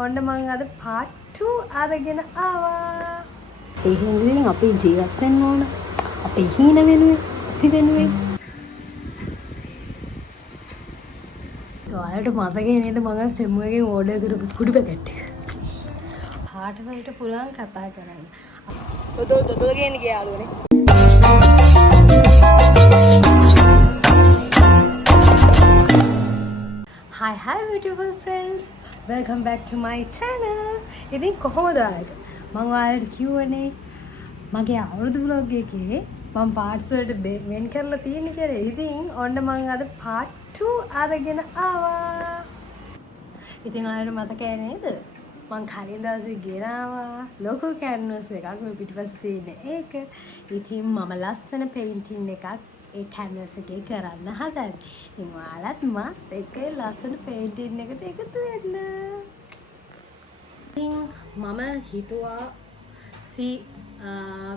ඔන්න මං අද part 2 අරගෙන ආවා. ඒ හින්දෙන් අපි ජීවත් වෙන්න ඕන. අපේ හීන වෙනුවෙන්, අපි වෙනුවෙන්. ඔයාලට මතකයි නේද මම අර සෙම්මුවකින් ඕඩර් කරපු කුඩු පැකට් එක. පාට වලට පුළුවන් කතා කරන්න. තොතෝ කියන ගියාලුනේ. Hi beautiful friends, welcome back to my channel. ඉතින් කොහොමද ඔයාලට? මම ඔයාලට කියවනේ මගේ අවුරුදු vlog එකේ මම parts වලට වෙන් කරලා තියෙන කියලා. ඉතින් ඔන්න මම අද part 2 අරගෙන ආවා. ඉතින් ඔයාලට මතකයි නේද? මම කලින් දවසේ ගෙනාවා ලොකු canvas එකක් මේ පිටිපස්සේ තියෙන ඒක. ඉතින් මම ලස්සන painting එකක් ඒ canvas එකේ කරන්න හදන්නේ. ඉතින් ඔයාලත් මත් එක්ක ලස්සන painting එකට එකතු වෙන්න. ඉතින් මම හිතුවා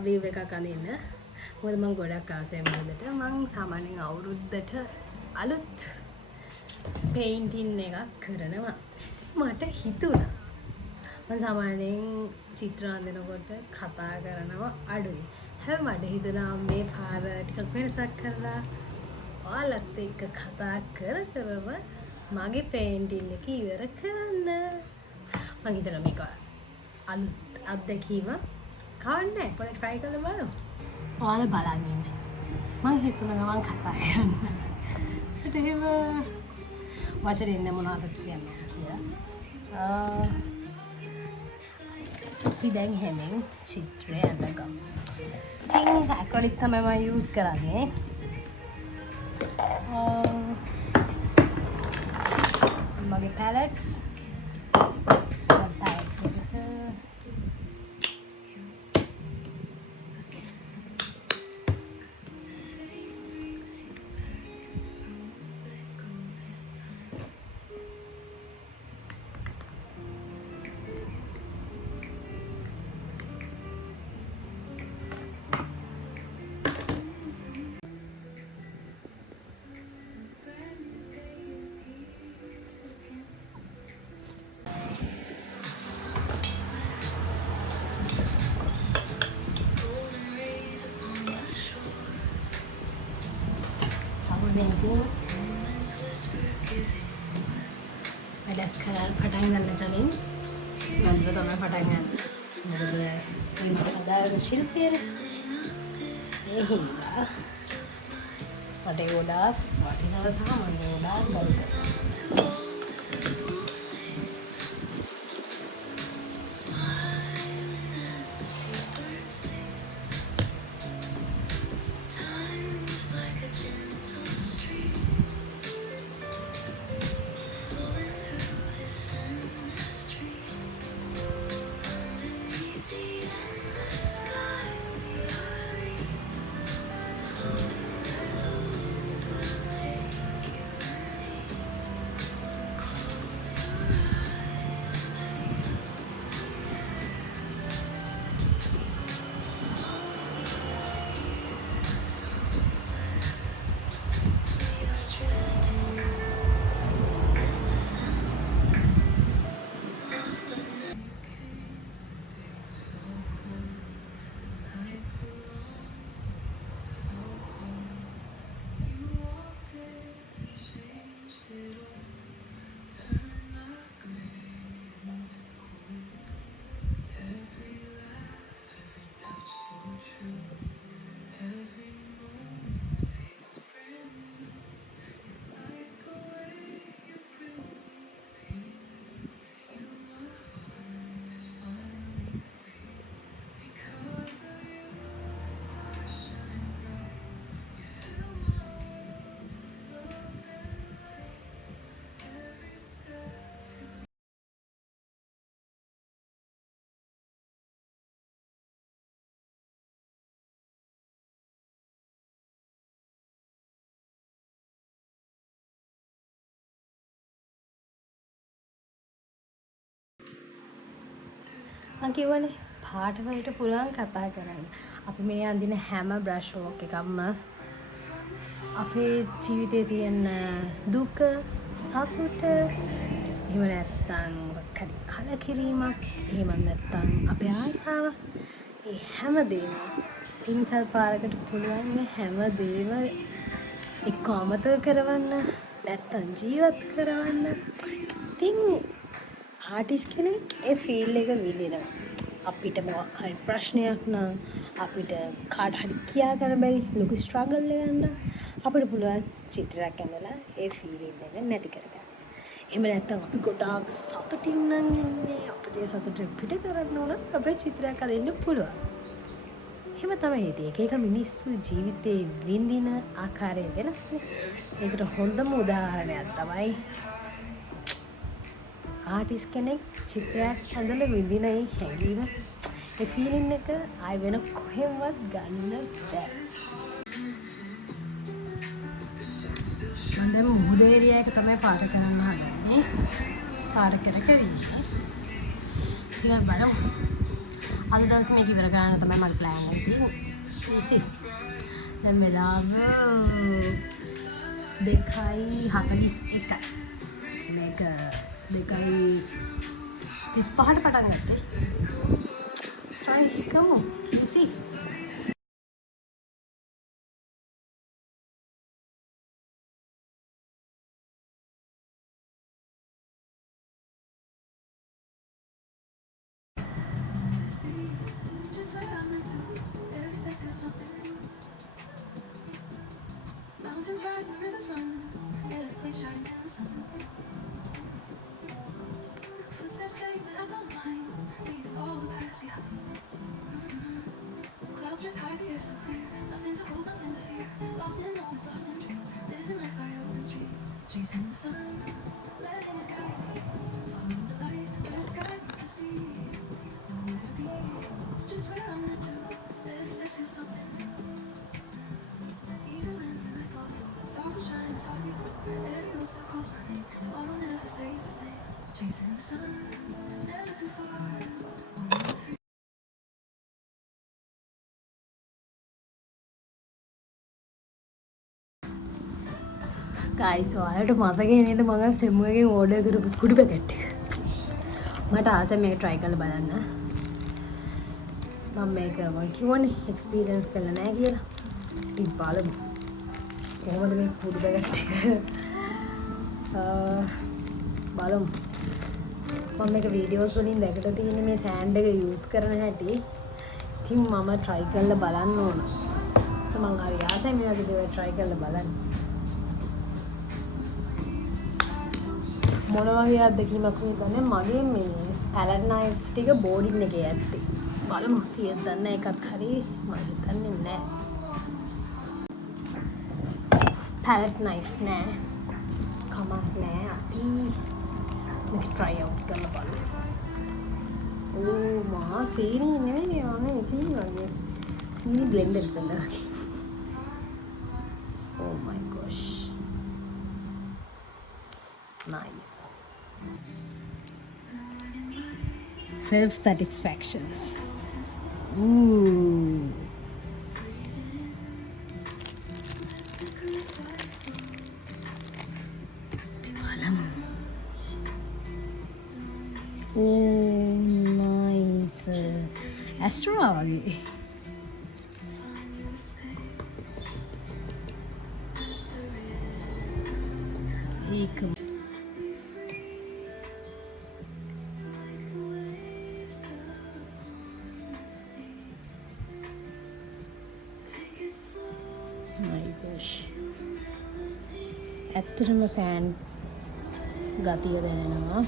view එකක් අඳින්න. මොකද මම ගොඩක් ආසයි මොකදට මම සාමාන්‍යයෙන් අවුරුද්දට අලුත් painting එකක් කරනවා. මට හිතුණා මම සාමාන්‍යයෙන් චිත්‍ර අඳිනකොට කතා කරනවා අඩුයි. හැබැයි මට හිතුණා මේ පාර ටිකක් වෙනසක් කරලා ඔයාලත් එක්ක කතා කරම මගේ පේන්ටින් එක ඉවර කරන්න. මම හිතනවා මේක අලුත් අත්දැකීම කවන්නේ පොඩ්ඩක් try කරලා බලමු. ඔයාලා බලන් ඉන්න. මම හිතුණා මම කතා කරන්න. ඒත් එහෙම වචරින් මොනවද කියන්නේ කියලා. අපි දැන් හැමෙන් චිත්‍රය අඳගමු. ඉතින් acrylic තමයි මම use කරන්නේ. මගේ palettes වැඩක් කරලා පටන් ගන්න කලින් මම තමයි පටන් ගන්න. මොකද මම අදාළ ශිල්පියෙක්. ඒ හින්දා මට ගොඩාක් වටිනවා සහ මම ගොඩාක් ගල් කරනවා. මම කියවනේ පාට වලට පුළුවන් කතා කරන්න. අපි මේ අඳින හැම බ්‍රෂ් වර්ක් එකක්ම අපේ ජීවිතේ තියෙන දුක, සතුට, එහෙම නැත්නම් මොකක් හරි කලකිරීමක් එහෙම නැත්නම් අපේ ආසාව ඒ හැමදේම පින්සල් පාරකට පුළුවන් මේ හැමදේම එක්ක අමතක කරවන්න නැත්නම් ජීවත් කරවන්න. ඉතින් ආටිස්ට් කෙනෙක් ඒ ෆීල් එක විඳිනවා. අපිට මොකක් හරි ප්‍රශ්නයක් නම් අපිට කාට හරි කියා ගන්න බැරි ලොකු ස්ට්‍රගල් එකක් නම් අපිට පුළුවන් චිත්‍රයක් ඇඳලා ඒ ෆීලිං එක නැති කරගන්න. එහෙම නැත්නම් අපි ගොඩාක් සතුටින් නම් ඉන්නේ අපිට ඒ සතුට පිට කරන්න ඕන අපිට චිත්‍රයක් අදින්න පුළුවන්. එහෙම තමයි ඉතින් එක එක මිනිස්සු ජීවිතේ විඳින ආකාරය වෙනස්නේ. ඒකට හොඳම උදාහරණයක් තමයි ආටිස්ට් කෙනෙක් චිත්‍රයක් ඇඳලා විඳින ඒ හැඟීම ඒ ෆීලිං එක ආයි වෙන කොහෙන්වත් ගන්න බෑ. මම දැන් මුහුදේ ඒරියා එක තමයි පාට කරන්න හදන්නේ. පාට කර කර ඉන්න. ඉතින් බලමු. අද දවසේ මේක ඉවර කරන්න තමයි මගේ ප්ලෑන් එක තියෙන්නේ. ඉතින් දැන් වෙලාව 2:41. මේක 2:35ට පටන් ගත්තේ. try කරමු. ඉතින් mountains rise and rivers run, every place shines in the sun. Footsteps fade, but I don't mind, leaving all the past behind. Clouds drift high, the air so clear, nothing to hold, nothing to fear. Lost in moments, lost in dreams, living life by open street, chasing the sun, letting it guide me. Follow the light, where the sky meets the sea. Nowhere to be, just where I'm meant to. Every step feels something new. Even when the night falls low, stars will shine softly glow. Every word still calls my name. Tomorrow never stays the same. Chasing the sun, never too far. Only free. guys ඔයාලට මතකයි නේද මම සෙම්මු එකෙන් ඕඩර් කරපු කුඩු පැකට් එක. මට ආසයි මේක try කරලා බලන්න. මම මේක කිව්වනේ එක්ස්පීරියන්ස් කරලා නැහැ කියලා. ඉතින් බලමු. කොහොමද මේ කුඩු පැකට් එක බලමු. මම මේක වීඩියෝස් වලින් දැකලා තියෙන්නේ මේ සෑන්ඩ් එක යූස් කරන හැටි. ඉතින් මම try කරලා බලන්න ඕන. මම හරි ආසයි මේ වගේ දේවල් try කරලා බලන්න. මොන වගේ අත්දැකීමක් වේදන්නේ මගේ මේ පැලට් නයිෆ් ටික බෝඩින් එකේ ඇත්තේ. බලමු කීයද දන්න එකක් හරි මම හිතන්නේ නැහැ. පැලට් නයිෆ් නෑ. කමක් නෑ අපි මේක try out කරලා බලමු. ඕ මහා සීනි නෙවෙයි මම සීනි වගේ. සීනි බ්ලෙන්ඩර් කරලා. Oh my gosh. Nice. Self satisfactions. Ooh. Oh nice. Astro වගේ. ඒක ඇත්තටම සෑන්ඩ් ගතිය දැනෙනවා.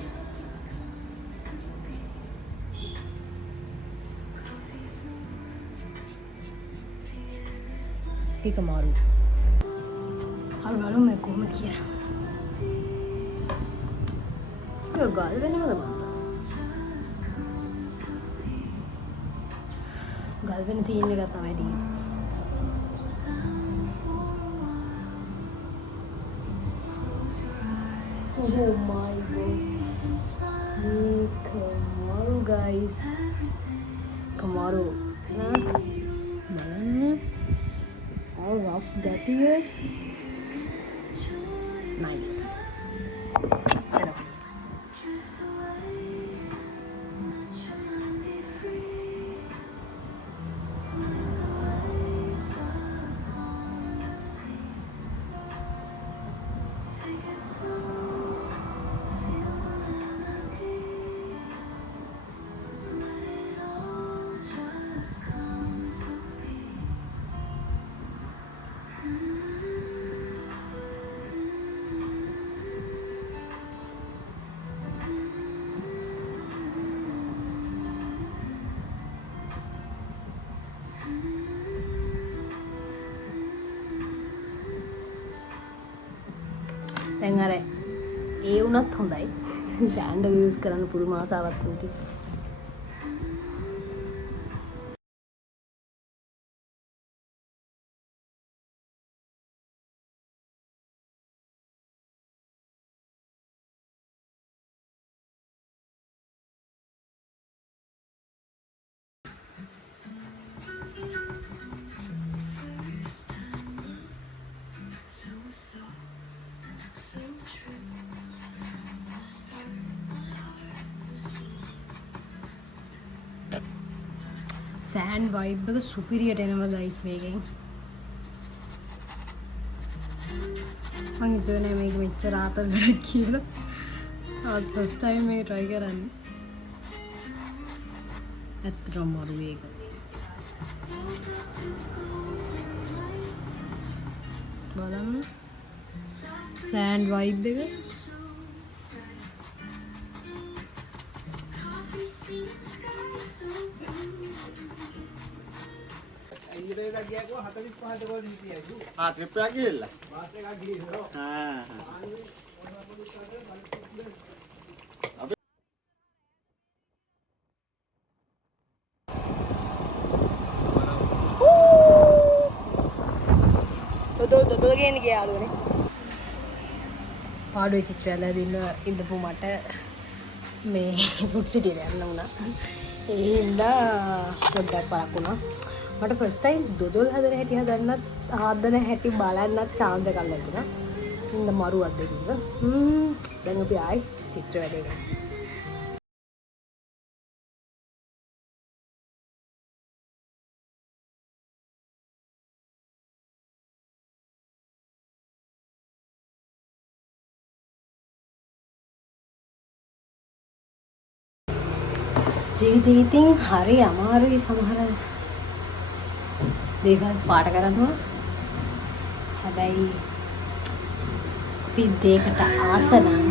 ඒක මාරු. හරි බලමු මේ කොහොමද කියලා. ඒක ගල් වෙනවද මන්ද? ගල් වෙන සීන් එකක් තමයි තියෙන්නේ. Oh my god. Kamaru guys. Kamaru. How rough that is. Nice. දැන් අර ඒ වුණත් හොඳයි. සෑන්ඩල් යූස් කරන්න පුදුම ආසාවක් තියෙනවා. සෑන්ඩ් වයිබ් එක සුපිරියට එනවා ගයිස් මේකෙන්. මං හිතුවේ නෑ මේක මෙච්චර ආතල් වැඩක් කියලා. ආස් ෆස්ට් ටයිම් මේක try කරන්නේ. ඇත්තටම මරු ඒක. බලන්න. සෑන්ඩ් වයිබ් එක. ट्रिप पे आके हिल्ला हाँ දොදෝ ගේන්න ගියා යාළුවනේ. පාඩුවේ චිත්‍රය ඇඳලා ඉඳපු මට මේ ෆුඩ් සිටියට යන්න වුණා. ඒ හින්දා පොඩ්ඩක් බලක් වුණා. මට ෆස්ට් ටයිම් දොදොල් හදන හැටි හදන හැටි බලන්නත් chance එකක් ලැබුණා. ඉන්න මරු අද්දකින්ද. දැන් අපි ආයි චිත්‍ර වැඩේ ගන්න. ජීවිතේ ඉතින් හරි අමාරුයි සමහර දේවල් පාට කරනවා. හැබැයි අපි දෙයකට ආස නම්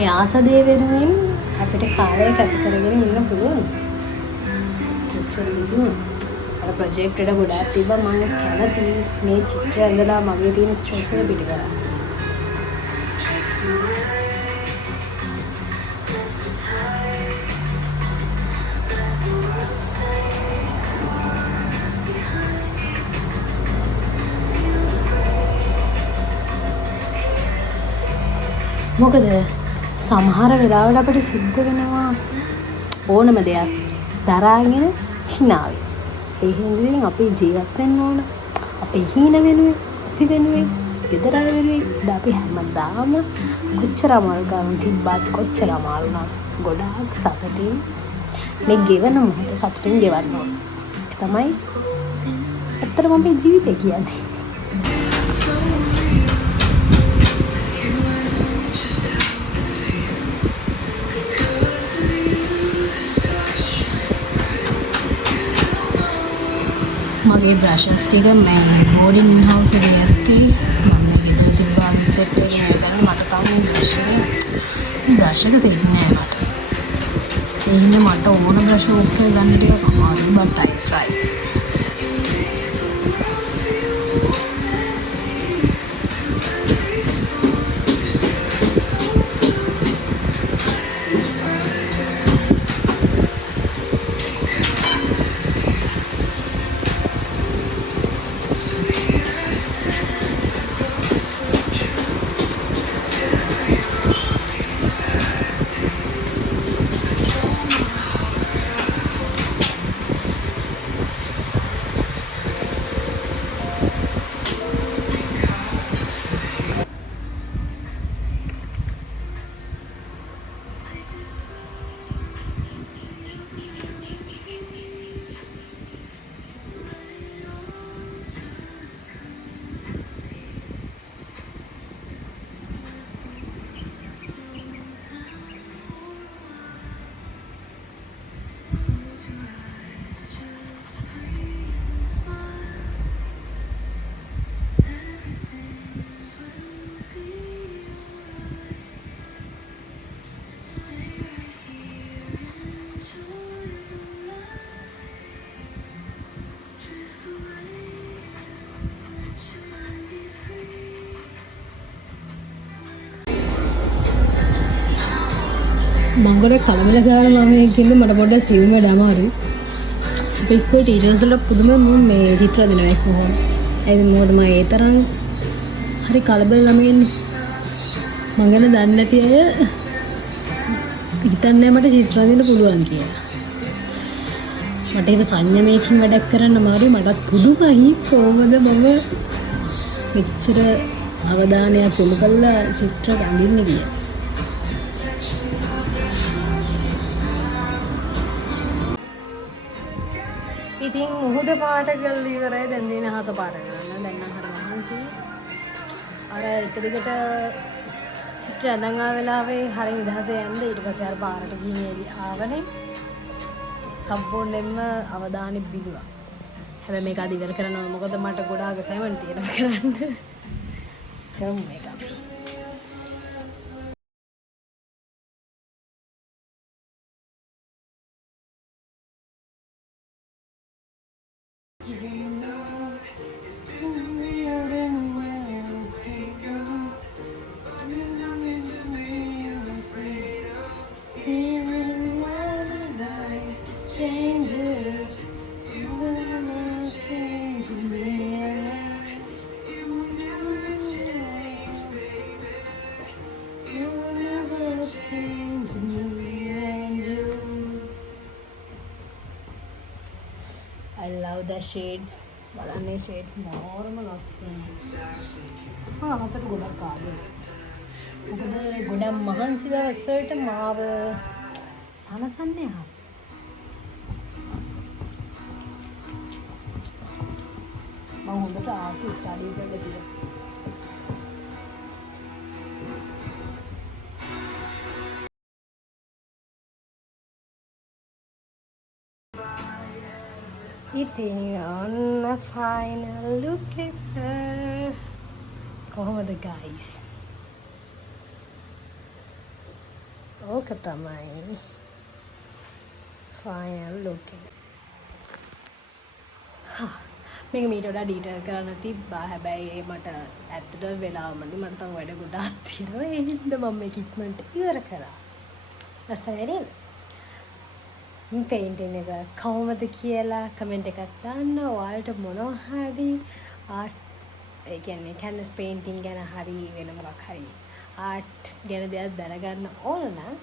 ඒ ආස දේ වෙනුවෙන් අපිට කාලය ගත කරගෙන ඉන්න පුළුවන්. චිත්‍ර විසින් අර ප්‍රොජෙක්ට් එක ගොඩාක් තිබ්බා. මම කැමති මේ චිත්‍ර ඇඳලා මගේ තියෙන ස්ට්‍රෙස් එක පිට කරන්න. මොකද සමහර වෙලාවට අපිට සිද්ධ වෙනවා ඕනම දෙයක් දරාගෙන hina වෙන්න. ඒ හින්දා අපි ජීවත් වෙන්න ඕන. අපේ හීන වෙනුවෙන්, අපි වෙනුවෙන්, ගෙදර අය වෙනුවෙන් අපි හැමදාම කොච්චර අමාරු ගන්න තිබ්බත් කොච්චර අමාරු නම් ගොඩාක් සතුටින් මේ ගෙවන මොහොත සතුටින් ගෙවන්න ඕන. ඒක තමයි ඇත්තටම අපේ ජීවිතය කියන්නේ. මගේ බ්‍රෂස් ටික මේ බෝඩින් හවුස් එකේ යද්දී මම බෙදලා තිබ්බා සෙට් එක මේ කරලා මට තාම බ්‍රෂ් එක සෙට් නෑ මට. ඒ හින්දා මට ඕන බ්‍රෂ් එක ගන්න ටිකක් අමාරුයි but I try. මම ගොඩක් කලබලකාර ළමයෙක් ඉන්න මට පොඩ්ඩක් සිවුම අමාරුයි. අපේ ස්කූල් ටීචර්ස්ලා පුදුම මේ චිත්‍ර දෙනවා කොහොම. ඒ මොකද මම ඒ තරම් හරි කලබල ළමයින්නේ. මම ගැන දන්නේ නැති අය හිතන්නේ මට චිත්‍ර දෙන්න පුළුවන් කියලා. මට ඒක සංයමයකින් වැඩක් කරන්න අමාරුයි. මටත් පුදුමයි කොහොමද මම මෙච්චර අවධානයක් යොමු කරලා චිත්‍ර අඳින්න ගියේ. ඉතින් මුහුද පාට කරලා ඉවරයි. දැන් දින අහස පාට කරන්න. දැන් නම් හරි මහන්සි. අර එක දිගට චිත්‍ර අඳන් ආ වෙලාවේ හරි නිදහසේ යන්න ඊට පස්සේ අර පාරට ගිහින් ආවනේ. සම්පූර්ණයෙන්ම අවධානය බිඳුවා. හැබැයි මේක අද ඉවර කරන්න ඕන. මොකද මට ගොඩාක් අසයින්මන්ට් තියෙනවා කරන්න. කරමු මේක. I love the shades. බලන්නේ shades මොරම ලස්සනයි. අහසට ගොඩක් ආවේ. මොකද ගොඩක් මහන්සි දවසට මාව සනසන්නේ ආවා. මම හොඳට ආසි ස්ටඩි කරලා තියෙනවා. Eating on a final look at her. කොහොමද guys? ඕක තමයි final look. මේක මීට වඩා ඩීටේල් කරන්න තිබ්බා. හැබැයි මට ඇත්තට වෙලාව මදි. මට තව වැඩ ගොඩාක් තියෙනවා. ඒ හින්දා මම මේක ඉක්මනට ඉවර කරා. ලස්සනයි නේද? පේන්ටින් එක කොහොමද කියලා කමෙන්ට් එකක් දාන්න. ඔයාලට මොනවා හරි ආර්ට්ස් ඒ කියන්නේ කැන්වස් පේන්ටින් ගැන හරි වෙන මොකක් හරි ආර්ට් ගැන දෙයක් දැනගන්න ඕන නම්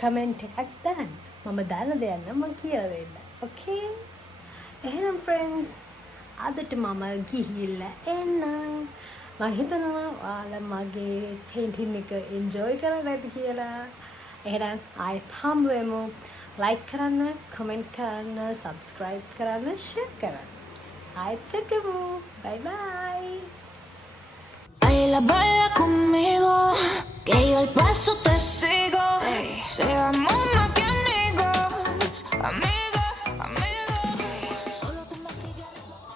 කමෙන්ට් එකක් දාන්න. මම දන්න දෙයක් නම් මම කියලා දෙන්න. ඕකේ? එහෙනම් ෆ්‍රෙන්ඩ්ස් අදට මම ගිහිල්ලා එන්නම්. මම හිතනවා ඔයාලා මගේ පේන්ටින් එක එන්ජොයි කරලා නැති කියලා. එහෙනම් ආයෙත් හම්බ වෙමු. like කරන්න, comment කරන්න, subscribe කරන්න, share කරන්න. ආයෙත් සෙට්ටමු. bye bye. Baila, baila conmigo, que yo el paso te sigo. Hey. Say I'm on my game.